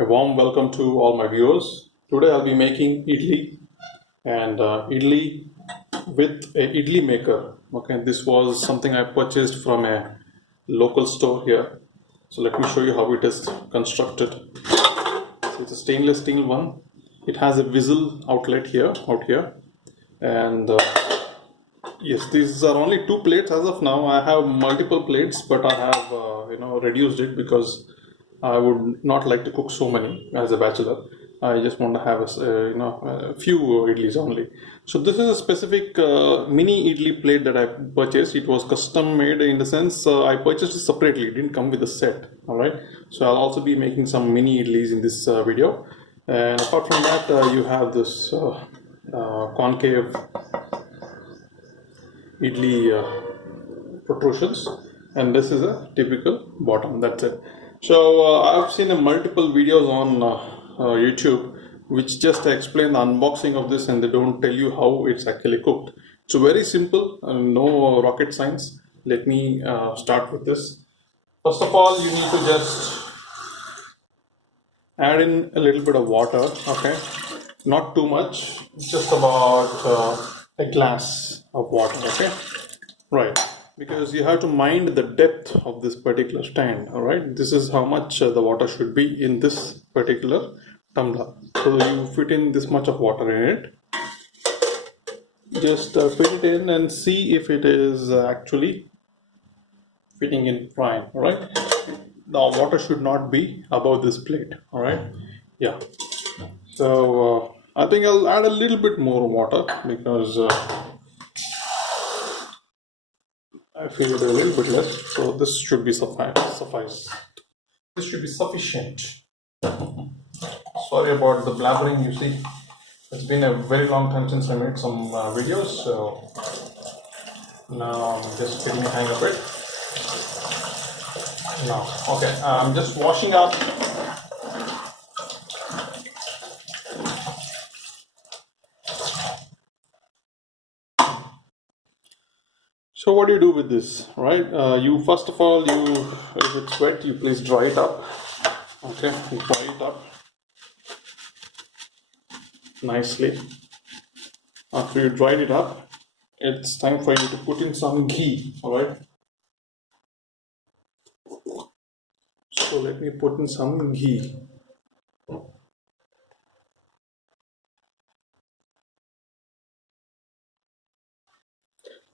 A warm welcome to all my viewers. Today I'll be making idli and idli with a idli maker. Okay, this was something I purchased from a local store here. So let me show you how it is constructed. So it's a stainless steel one. It has a whistle outlet here, and yes, these are only two plates as of now. I have multiple plates, but I have reduced it because I would not like to cook so many as a bachelor. I just want to have a few idlis only. So this is a specific mini idli plate that I purchased. It was custom made in the sense I purchased it separately. It didn't come with a set. All right. So I'll also be making some mini idlis in this video. And apart from that, you have this concave idli protrusions, and this is a typical bottom. That's it. So I've seen multiple videos on YouTube which just explain the unboxing of this, and they don't tell you how it's actually cooked. So very simple, no rocket science. Let me start with this. First of all, you need to just add in a little bit of water. Okay, not too much, just about a glass of water. Okay, right, because you have to mind the depth of this particular stand. All right, this is how much the water should be in this particular tumbler. So you fit in this much of water in it. Just fit it in and see if it is actually fitting in fine. All right, the water should not be above this plate. All right, yeah. So I think I'll add a little bit more water because I feel it a little bit less. So this should be suffice. This should be sufficient. Sorry about the blabbering. You see, it's been a very long time since I made some videos. So now I'm just getting the hang of it. Now, okay, I'm just washing up. So what do you do with this, right? You first of all, if it's wet, you please dry it up. Okay, you dry it up nicely. After you dried it up, it's time for you to put in some ghee. All right. So let me put in some ghee.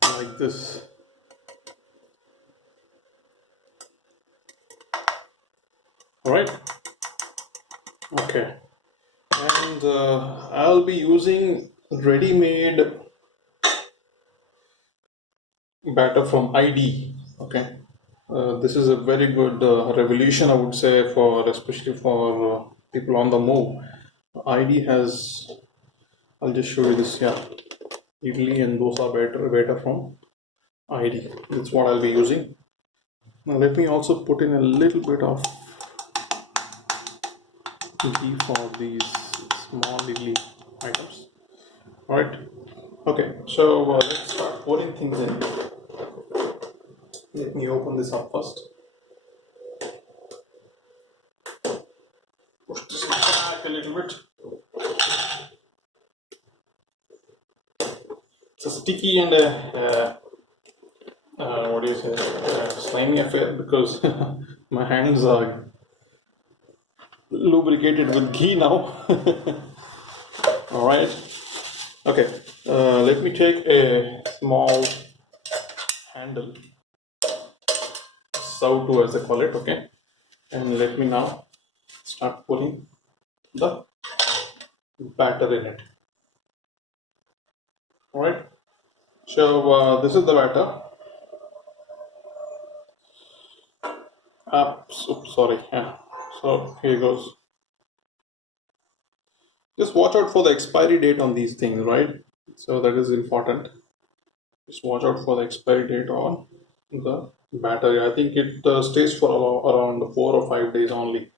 Like this. All right. Okay. And I'll be using ready-made batter from ID. Okay. This is a very good revolution, I would say, especially for people on the move. ID has, I'll just show you this. Yeah, Idili and dosa batter from ID. That's what I'll be using. Now let me also put in a little bit of ghee for these small idli items. All right. Okay. So let's start pouring things in. Let me open this up first. Push this back a little bit. It's a sticky and what do you say, slimy affair because my hands are lubricated with ghee now. All right. Okay. Let me take a small handle, sautu as they call it. Okay. And let me now start putting the batter in it. All right. So this is the batter. Oops, sorry. Yeah. So here goes. Just watch out for the expiry date on these things, right? So that is important. Just watch out for the expiry date on the batter. I think it stays for around 4 or 5 days only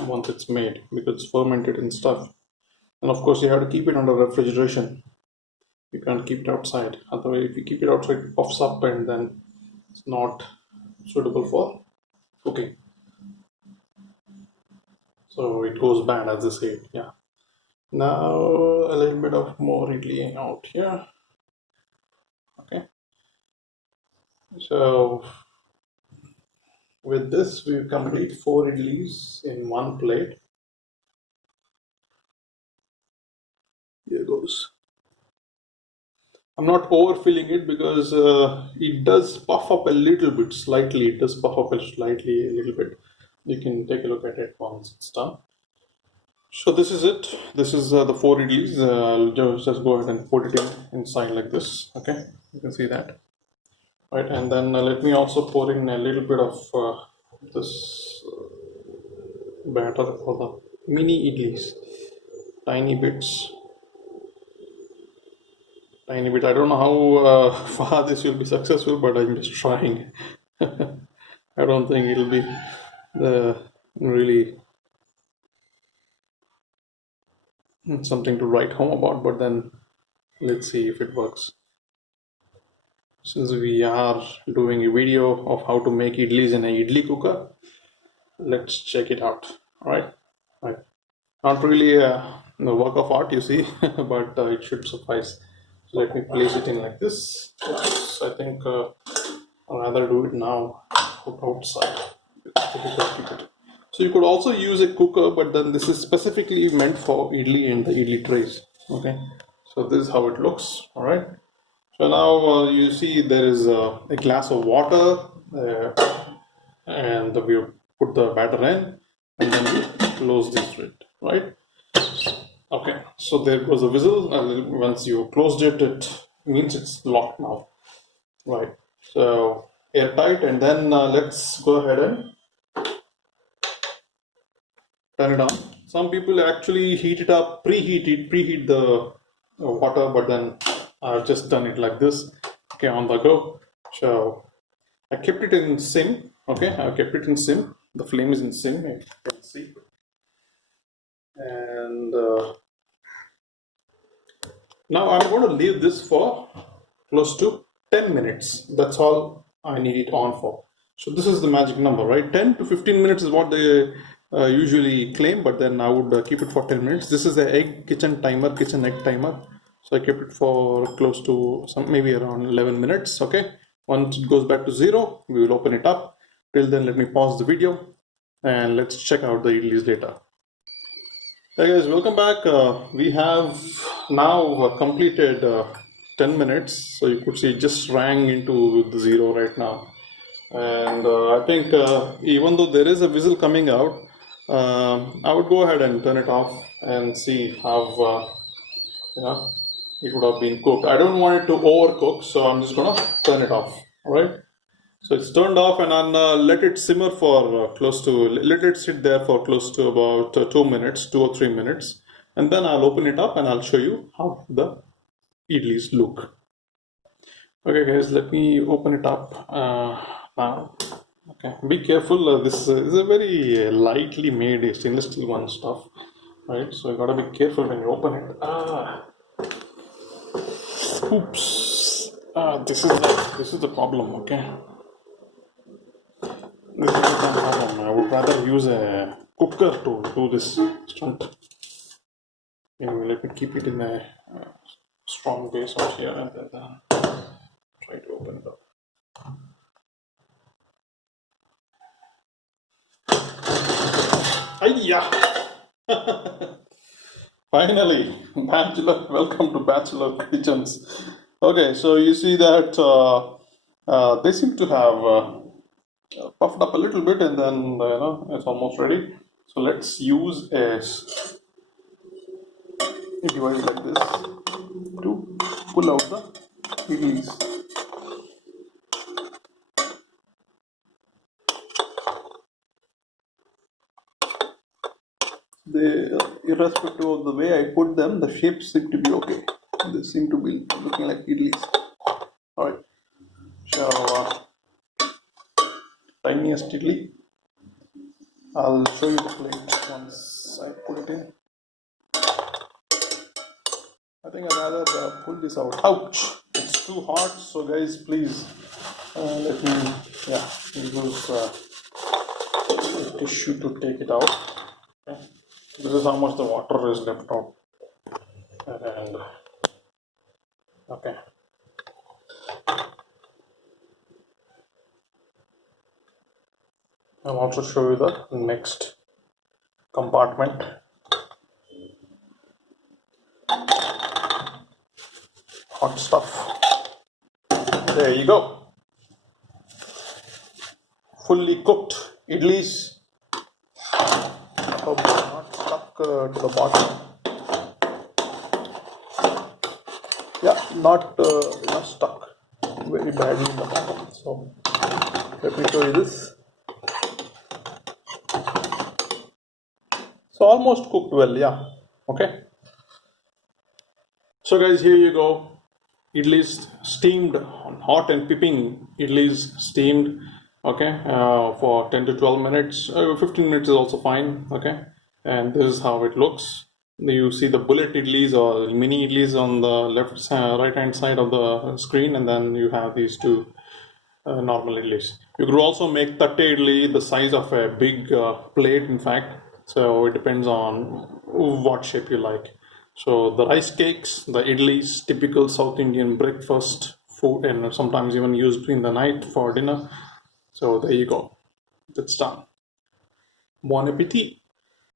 once it's made because it's fermented and stuff. And of course, you have to keep it under refrigeration. You can't keep it outside. Otherwise, if you keep it outside, it puffs up and then it's not suitable for cooking. so it goes bad, as they say. Yeah. Now a little bit of more idli out here. Okay. So with this, we complete 4 idlis in one plate. Here goes. I'm not overfilling it because it does puff up a little bit, slightly. It does puff up slightly, a little bit. You can take a look at it once it's done. So this is it. This is the 4 idlis. I'll just go ahead and put it inside like this. Okay, you can see that. Right, and then let me also pour in a little bit of this batter for the mini idlis. Tiny bits. Tiny bit. I don't know how far this will be successful, but I'm just trying. I don't think it'll be really something to write home about, but then let's see if it works. Since we are doing a video of how to make idlis in an idli cooker, let's check it out. All right. Not really a work of art, you see, but it should suffice. So let me place it in like this. Oops, I think I'll rather do it now outside. So you could also use a cooker, but then this is specifically meant for idli and the idli trays. Okay, so this is how it looks. All right. So now you see there is a glass of water, and we put the batter in, and then we close this lid. Right. Okay, so there goes the whistle. Once you closed it, it means it's locked now. Right, so airtight, and then let's go ahead and turn it on. Some people actually heat it up, preheat the water, but then I've just done it like this. Okay, on the go. So I kept it in sim. Okay, I kept it in sim. The flame is in sim, you can see. And now I'm going to leave this for close to 10 minutes. That's all I need it on for. So this is the magic number, right? 10 to 15 minutes is what they usually claim, but then I would keep it for 10 minutes. This is the kitchen egg timer. So I kept it for close to maybe around 11 minutes. Okay. Once it goes back to 0, we will open it up. Till then, let me pause the video and let's check out the idlis later. Hey guys, welcome back. We have now completed 10 minutes. So you could see it just rang into the 0 right now. And I think even though there is a whistle coming out, I would go ahead and turn it off and see how it would have been cooked. I don't want it to overcook, so I'm just gonna turn it off. All right. So it's turned off, and I'll let it simmer for let it sit there for close to about 2 or 3 minutes, and then I'll open it up and I'll show you how the idlis look. Okay, guys, let me open it up now. Okay, be careful. This is a very lightly made stainless steel one stuff, right? So you gotta be careful when you open it. Oops. This is the problem. Okay. This is the problem. I would rather use a cooker to do this stunt. Anyway, let me keep it in a strong base out here and then try to open it up. Hiya! Finally, bachelor. Welcome to Bachelor Kitchens. Okay, so you see that they seem to have puffed up a little bit, and then it's almost ready. So let's use a device like this to pull out the idlis. Irrespective of the way I put them, the shapes seem to be okay. They seem to be looking like idlis. Alright, so tiniest idli. I'll show you the plate once I put it in. I think I'd rather pull this out. Ouch! It's too hot, so guys, please let me use a tissue to take it out. Okay. This is how much the water is left out. And okay, I'll also show you the next compartment. Hot stuff. There you go. Fully cooked idlis. Hope they're not stuck to the bottom. Yeah, not stuck very badly in the bottom. So let me show you this. So almost cooked well, yeah. Okay. So guys, here you go. Idlis steamed, hot and piping idlis steamed. Okay, for 10 to 12 minutes. 15 minutes is also fine. Okay, and this is how it looks. You see the bullet idlis or mini idlis on the left right hand side of the screen, and then you have these two normal idlis. You could also make tatte idli the size of a big plate, in fact. So it depends on what shape you like. So the rice cakes, the idlis, typical South Indian breakfast food, and sometimes even used in the night for dinner. So there you go. That's done. Bon appetit.